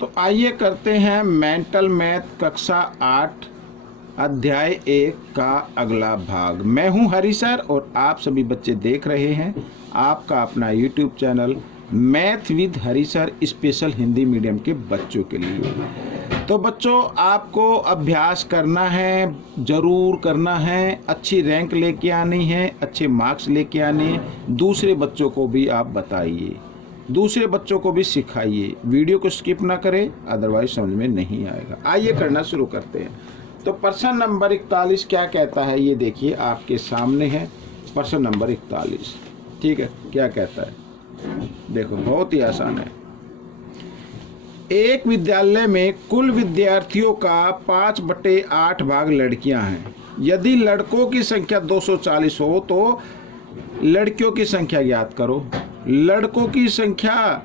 तो आइए करते हैं मेंटल मैथ कक्षा 8 अध्याय 1 का अगला भाग। मैं हूं हरी सर और आप सभी बच्चे देख रहे हैं आपका अपना YouTube channel math with Hari sir special Hindi medium के बच्चों के लिए। तो बच्चों, आपको अभ्यास करना है, ज़रूर करना है, अच्छी रैंक लेके आनी है, अच्छे मार्क्स लेके आने हैं। दूसरे बच्चों को भी आप बताइए, दूसरे बच्चों को भी सिखाइए, वीडियो को स्किप ना करें, अदरवाइज समझ में नहीं आएगा। आइए करना शुरू करते हैं। तो प्रश्न नंबर 41 क्या कहता है, ये देखिए आपके सामने है प्रश्न नंबर 41। ठीक है, क्या कहता है देखो, बहुत ही आसान है। एक विद्यालय में कुल विद्यार्थियों का 5/8 भाग लड़कियां हैं। यदि लड़कों की संख्या 240 हो तो लड़कियों की संख्या ज्ञात करो। लड़कों की संख्या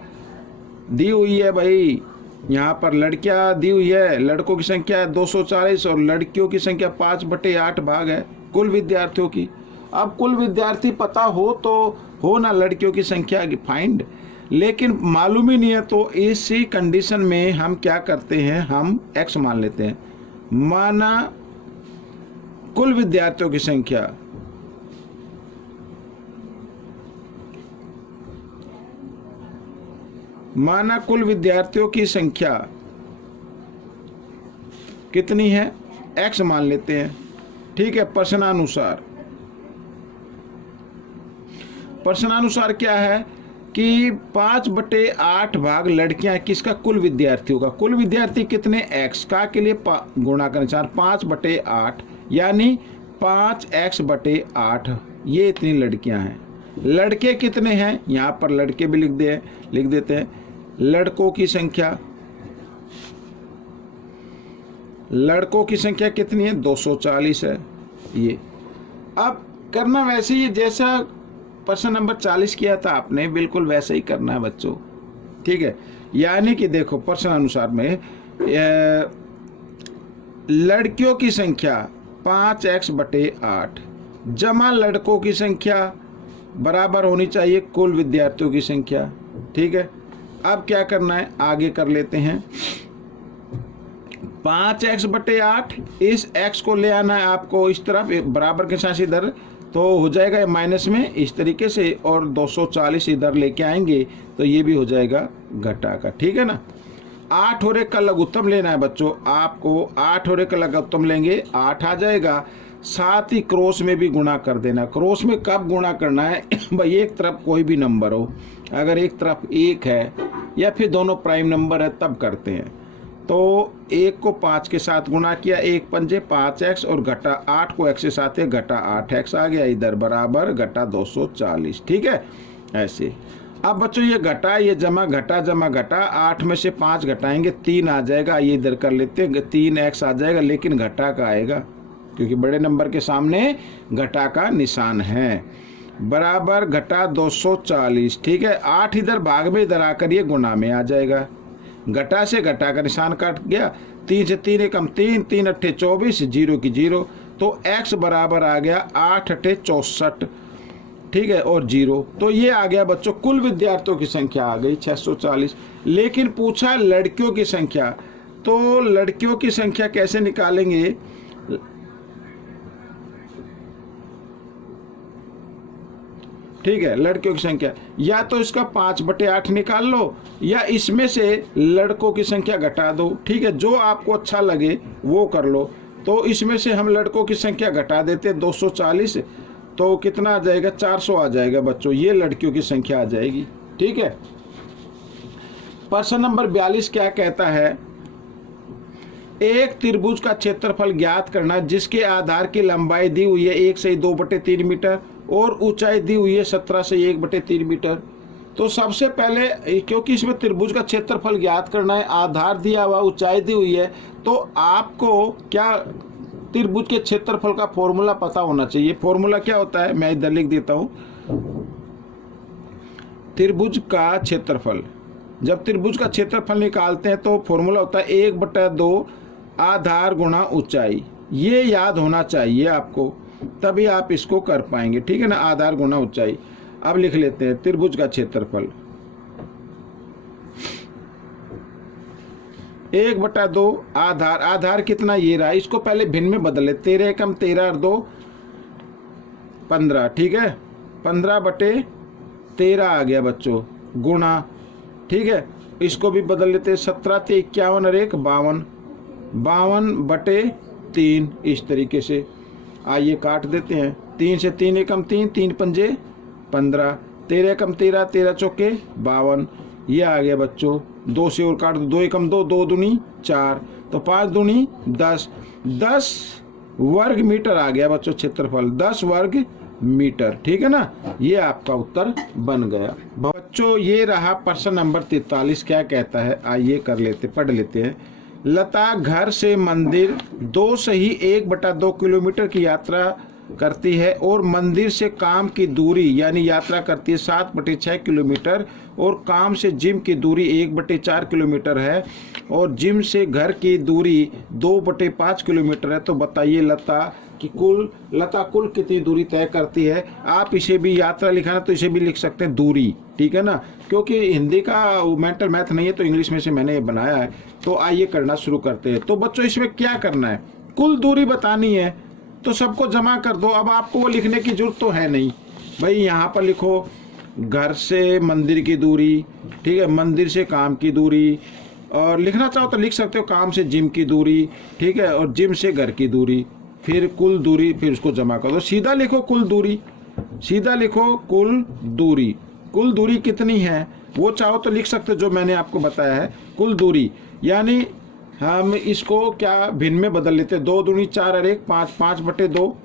दी हुई है भाई, यहाँ पर लड़कियां दी हुई है, लड़कों की संख्या 240 और लड़कियों की संख्या 5/8 भाग है कुल विद्यार्थियों की। अब कुल विद्यार्थी पता हो तो हो ना लड़कियों की संख्या फाइंड, लेकिन मालूम ही नहीं है। तो इसी कंडीशन में हम क्या करते हैं, हम x मान लेते हैं। माना कुल विद्यार्थियों की संख्या कितनी है, x मान लेते हैं। ठीक है, प्रश्नानुसार क्या है कि 5/8 भाग लड़कियां किसका, कुल विद्यार्थियों का। कुल विद्यार्थी कितने, x का के लिए गुणा का निशान 5/8 यानी 5x/8, ये इतनी लड़कियां हैं। लड़के कितने हैं, यहाँ पर लड़के भी लिख देते हैं। लड़कों की संख्या कितनी है, 240 है। ये अब करना वैसे ही जैसा प्रश्न नंबर 40 किया था आपने, बिल्कुल वैसे ही करना है बच्चों। ठीक है, यानी कि देखो प्रश्न अनुसार में लड़कियों की संख्या 5x/8 जमा लड़कों की संख्या बराबर होनी चाहिए कुल विद्यार्थियों की संख्या। ठीक है, अब क्या करना है, आगे कर लेते हैं। 5x/8, इस x को ले आना है आपको इस तरफ, बराबर के साथ इधर, तो हो जाएगा माइनस में इस तरीके से, और 240 इधर लेके आएंगे तो ये भी हो जाएगा घटा का। ठीक है ना। 8 और 1 का लघुत्तम लेना है बच्चों आपको। 8 और 1 का लघुत्तम लेंगे, 8 आ जाएगा। साथ ही क्रॉस में भी गुणा कर देना। क्रॉस में कब गुणा करना है भाई, एक तरफ कोई भी नंबर हो, अगर एक तरफ 1 है या फिर दोनों प्राइम नंबर है तब करते हैं। तो 1 को 5 के साथ गुणा किया, 1 पंजे 5x, और घटा 8 को x के साथ है, घटा 8x आ गया इधर, बराबर घटा 240। ठीक है, ऐसे। अब बच्चों ये घटा, ये जमा घटा, जमा घटा, 8 में से 5 घटाएंगे 3 आ जाएगा, ये इधर कर लेते हैं, 3x आ जाएगा, लेकिन घटा का आएगा क्योंकि बड़े नंबर के सामने घटा का निशान है, बराबर घटा 240। ठीक है, 8 इधर भाग में, इधर आकर ये गुणा में आ जाएगा। घटा से घटा का निशान काट गया, 3 से 3 कम 3, 3 अट्ठे 24, 0 की 0, तो x बराबर आ गया 8 अट्ठे 64। ठीक है, और 0, तो ये आ गया बच्चों कुल विद्यार्थियों की संख्या आ गई 640। लेकिन पूछा लड़कियों की संख्या, तो लड़कियों की संख्या कैसे निकालेंगे, ठीक है, लड़कियों की संख्या या तो इसका 5/8 निकाल लो या इसमें से लड़कों की संख्या घटा दो। ठीक है, जो आपको अच्छा लगे वो कर लो। तो इसमें से हम लड़कों की संख्या घटा देते 240, तो कितना आ जाएगा, 400 आ जाएगा बच्चों, ये लड़कियों की संख्या आ जाएगी। ठीक है, प्रश्न नंबर 42 क्या कहता है, एक त्रिभुज का क्षेत्रफल ज्ञात करना जिसके आधार की लंबाई दी हुई है 1 से 2/3 मीटर और ऊंचाई दी हुई है 17 से 1/3 मीटर। तो सबसे पहले, क्योंकि इसमें त्रिभुज का क्षेत्रफल ज्ञात करना है, आधार दिया हुआ, ऊंचाई दी हुई है, तो आपको क्या त्रिभुज के क्षेत्रफल का फॉर्मूला पता होना चाहिए। फॉर्मूला क्या होता है, मैं इधर लिख देता हूं। त्रिभुज का क्षेत्रफल, जब त्रिभुज का क्षेत्रफल निकालते हैं तो फॉर्मूला होता है 1/2 आधार गुणा ऊंचाई। ये याद होना चाहिए आपको, तभी आप इसको कर पाएंगे। ठीक है ना, आधार गुणा ऊंचाई। अब लिख लेते हैं त्रिभुज का क्षेत्रफल। 1/2 आधार, आधार कितना ये रहा, इसको पहले भिन्न में बदले, 13 एकम 13 और 2 15, ठीक है, 15/13 आ गया बच्चों, गुणा, ठीक है, इसको भी बदल लेते हैं, 17 × 51 और 1 52, 52/3 इस तरीके से। आइए काट देते हैं, 3 से 3 एकम 3, 3 पंजे 15, 13 एकम 13, 13 चौके 52, ये आ गया बच्चों। 2 से और काट दो, 2 एकम 2, 2 दूनी 4, तो 5 दूनी 10, 10 वर्ग मीटर आ गया बच्चों क्षेत्रफल, 10 वर्ग मीटर, ठीक है ना। ये आपका उत्तर बन गया बच्चों। ये रहा प्रश्न नंबर 43, क्या कहता है, आइए कर लेते, पढ़ लेते हैं। लता घर से मंदिर 2 से ही 1/2 किलोमीटर की यात्रा करती है और मंदिर से काम की दूरी यानी यात्रा करती है 7/6 किलोमीटर, और काम से जिम की दूरी 1/4 किलोमीटर है, और जिम से घर की दूरी 2/5 किलोमीटर है। तो बताइए लता कुल कितनी दूरी तय करती है। आप इसे भी यात्रा लिखाना तो इसे भी लिख सकते हैं दूरी, ठीक है ना, क्योंकि हिंदी का मेंटल मैथ नहीं है तो इंग्लिश में से मैंने बनाया है। तो आइए करना शुरू करते हैं। तो बच्चों इसमें क्या करना है, कुल दूरी बतानी है, तो सबको जमा कर दो। अब आपको वो लिखने की जरूरत तो है नहीं भाई, यहाँ पर लिखो घर से मंदिर की दूरी, ठीक है, मंदिर से काम की दूरी, और लिखना चाहो तो लिख सकते हो काम से जिम की दूरी, ठीक है, और जिम से घर की दूरी, फिर कुल दूरी, फिर उसको जमा कर दो। सीधा लिखो कुल दूरी, सीधा लिखो कुल दूरी। कुल दूरी कितनी है वो चाहो तो लिख सकते हो, जो मैंने आपको बताया है कुल दूरी, यानी हम इसको क्या भिन्न में बदल लेते हैं, 2 दूनी 4 और 1 5, 5/2,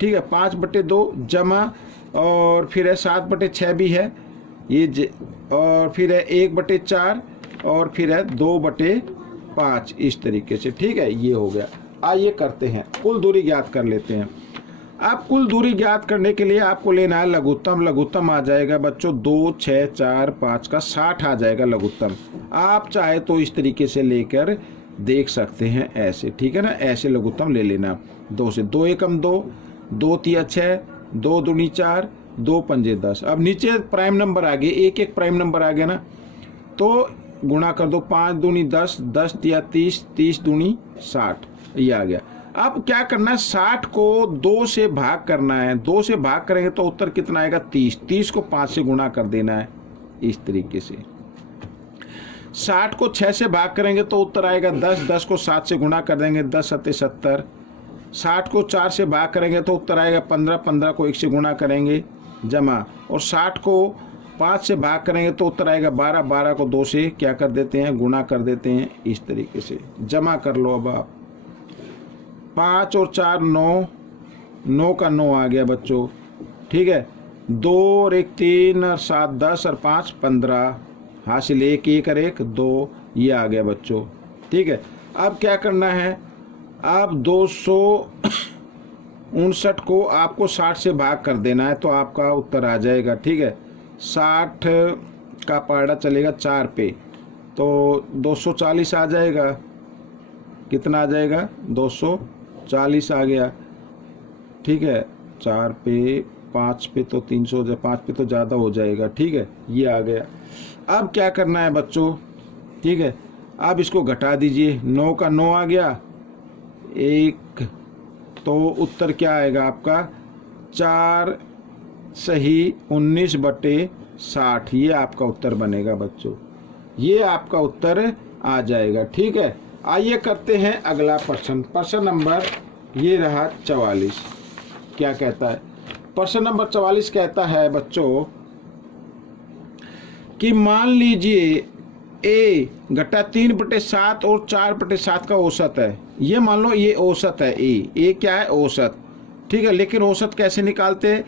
ठीक है, 5/2 जमा, और फिर है 7/6 भी है ये और फिर है 1/4 और फिर है 2/5 इस तरीके से, ठीक है, ये हो गया। आइए करते हैं, कुल दूरी ज्ञात कर लेते हैं। अब कुल दूरी ज्ञात करने के लिए आपको लेना है लघुत्तम। लघुत्तम आ जाएगा बच्चों 2, 6, 4, 5 का 60 आ जाएगा लघुत्तम। आप चाहे तो इस तरीके से लेकर देख सकते हैं ऐसे, ठीक है ना, ऐसे लघुत्तम ले लेना। 2 से 2 एकम 2, 2 × 6, 2 दूनी 4, 2 पंजे 10। अब नीचे प्राइम नंबर आ गए, एक एक प्राइम नंबर आ गया ना, तो गुणा कर दो, 5 दूनी 10, 10 × 30, 30 दूनी 60, ये आ गया। अब क्या करना है, 60 को 2 से भाग करना है। 2 से भाग करेंगे तो उत्तर कितना आएगा 30, 30 को 5 से गुणा कर देना है इस तरीके से। 60 को 6 से भाग करेंगे तो उत्तर आएगा 10, 10 को 7 से गुणा कर देंगे, 10 × 7 = 70। 60 को 4 से भाग करेंगे तो उत्तर आएगा 15, 15 को 1 से गुणा करेंगे जमा, और 60 को 5 से भाग करेंगे तो उत्तर आएगा 12, 12 को 2 से क्या कर देते हैं, गुणा कर देते हैं इस तरीके से। जमा कर लो अब आप, 5 और 4 9, 9 का 9 आ गया बच्चों, ठीक है, 2 और 1 3 और 7 10 और 5 15, हासिल 1 1 और 1 2, ये आ गया बच्चों, ठीक है। अब क्या करना है, अब 259 को आपको 60 से भाग कर देना है तो आपका उत्तर आ जाएगा, ठीक है। 60 का पहाड़ा चलेगा 4 पे तो 240 आ जाएगा, कितना आ जाएगा 240 आ गया, ठीक है। 4 पे 5 पे तो 300 हो जाए, 5 पे तो ज़्यादा हो जाएगा, ठीक है, ये आ गया। अब क्या करना है बच्चों, ठीक है, अब इसको घटा दीजिए, 9 का 9 आ गया, 1, तो उत्तर क्या आएगा आपका 4 सही 19/60, ये आपका उत्तर बनेगा बच्चों, ये आपका उत्तर आ जाएगा, ठीक है। आइए करते हैं अगला प्रश्न। प्रश्न नंबर ये रहा 44, क्या कहता है, प्रश्न नंबर 44 कहता है बच्चों कि मान लीजिए A घटा 3/7 और 4/7 का औसत है। ये मान लो ये औसत है, A क्या है औसत, ठीक है। लेकिन औसत कैसे निकालते हैं,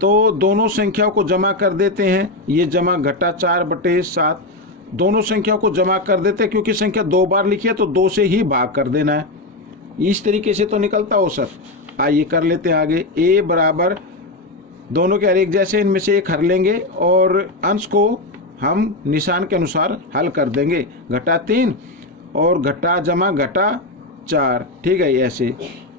तो दोनों संख्याओं को जमा कर देते हैं, ये जमा घटा 4/7, दोनों संख्याओं को जमा कर देते हैं, क्योंकि संख्या 2 बार लिखी है तो 2 से ही भाग कर देना है, इस तरीके से तो निकलता औसत। आइए कर लेते हैं आगे। A बराबर दोनों के हर एक जैसे, इनमें से एक हर लेंगे और अंश को हम निशान के अनुसार हल कर देंगे, घटा 3 और घटा जमा घटा 4, ठीक है, ऐसे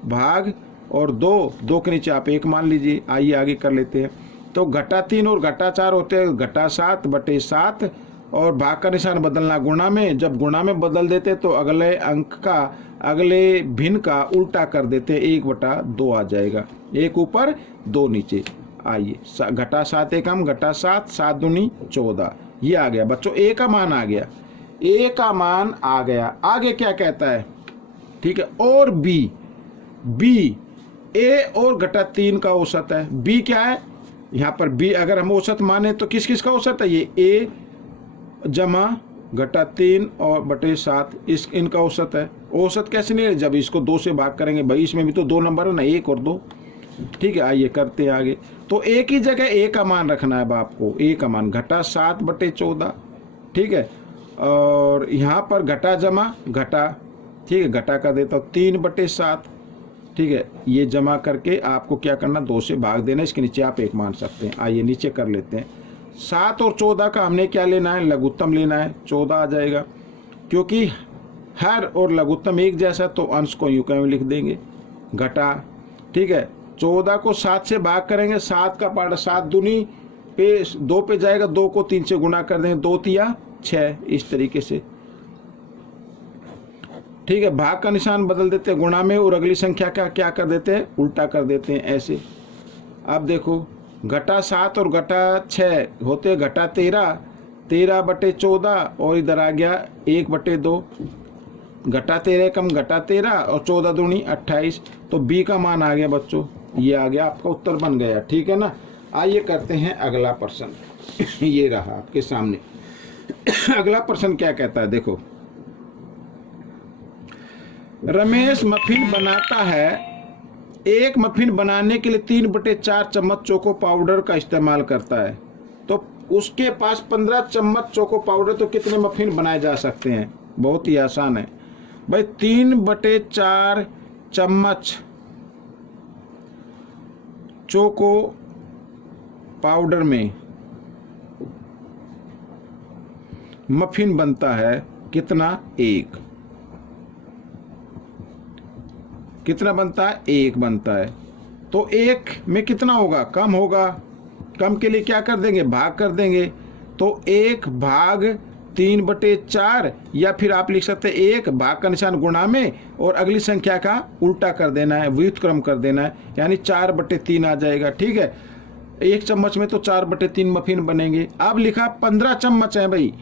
भाग और 2 के नीचे आप 1 मान लीजिए। आइए आगे कर लेते हैं। तो घटा 3 और घटा 4 होते हैं घटा 7/7 और भाग का निशान बदलना गुणा में। जब गुणा में बदल देते तो अगले अंक का, अगले भिन्न का उल्टा कर देते, 1/2 आ जाएगा, 1 ऊपर 2 नीचे। आइए घटा 7 एकम घटा 7, 7 दूनी 14, ये आ गया बच्चों, ए का मान आ गया, ए का मान आ गया। आगे क्या कहता है, ठीक है, और बी, बी ए और घटा 3 का औसत है। बी क्या है यहाँ पर, बी अगर हम औसत माने तो किस किस का औसत है, ये ए जमा घटा 3 और बटे 7, इस इनका औसत है। औसत कैसे नहीं, जब इसको 2 से भाग करेंगे भाई, इसमें भी तो 2 नंबर है ना, 1 और 2, ठीक है। आइए करते हैं आगे। तो एक ही जगह ए का मान रखना है आपको, ए का मान घटा 7/14, ठीक है। और यहाँ पर घटा जमा घटा, ठीक है, घटा कर देता हूँ 3/7, ठीक है। ये जमा करके आपको क्या करना, 2 से भाग देना, इसके नीचे आप 1 मान सकते हैं। आइए नीचे कर लेते हैं। 7 और 14 का हमने क्या लेना है, लघुत्तम लेना है, 14 आ जाएगा। क्योंकि हर और लघुत्तम एक जैसा तो अंश को यूं कहीं लिख देंगे, घटा, ठीक है। 14 को 7 से भाग करेंगे, 7 का पार्ट 7 दूनी पे 2 पे जाएगा, 2 को 3 से गुणा कर देंगे, 2 तिया 6, इस तरीके से, ठीक है। भाग का निशान बदल देते हैं गुणा में, और अगली संख्या का क्या कर देते हैं, उल्टा कर देते हैं ऐसे। अब देखो घटा 7 और घटा 6 होते घटा 13, 13/14, और इधर आ गया 1/2, घटा 13 कम घटा 13 और 14 दूनी 28, तो बी का मान आ गया बच्चों, ये आ गया, आपका उत्तर बन गया, ठीक है ना। आइए करते हैं अगला प्रश्न। ये रहा आपके सामने। अगला प्रश्न क्या कहता है, देखो, रमेश मफिन बनाता है। एक मफिन बनाने के लिए 3/4 चम्मच चोको पाउडर का इस्तेमाल करता है, तो उसके पास 15 चम्मच चोको पाउडर, तो कितने मफिन बनाए जा सकते हैं। बहुत ही आसान है भाई, 3/4 चम्मच चोको पाउडर में मफिन बनता है कितना, 1, कितना बनता है, 1 बनता है। तो 1 में कितना होगा, कम होगा, कम के लिए क्या कर देंगे, भाग कर देंगे। तो 1 भाग 3/4, या फिर आप लिख सकते हैं 1 भाग का निशान गुणा में और अगली संख्या का उल्टा कर देना है, व्युत्क्रम कर देना है, यानी 4/3 आ जाएगा, ठीक है। 1 चम्मच में तो 4/3 मफिन बनेंगे। अब लिखा 15 चम्मच है भाई,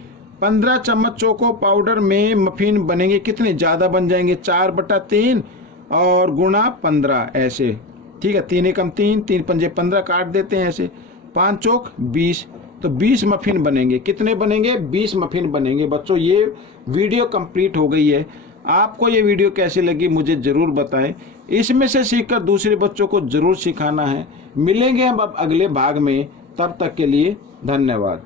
15 चम्मच चोको पाउडर में मफिन बनेंगे, कितने ज़्यादा बन जाएंगे, 4/3 और गुणा 15 ऐसे, ठीक है। 3 एकम 3, 3 पंजे 15, काट देते हैं ऐसे, 5 चौक 20, तो 20 मफिन बनेंगे। कितने बनेंगे, 20 मफिन बनेंगे। बच्चों ये वीडियो कंप्लीट हो गई है। आपको ये वीडियो कैसी लगी मुझे ज़रूर बताएं, इसमें से सीखकर दूसरे बच्चों को ज़रूर सिखाना है। मिलेंगे हम अब अगले भाग में, तब तक के लिए धन्यवाद।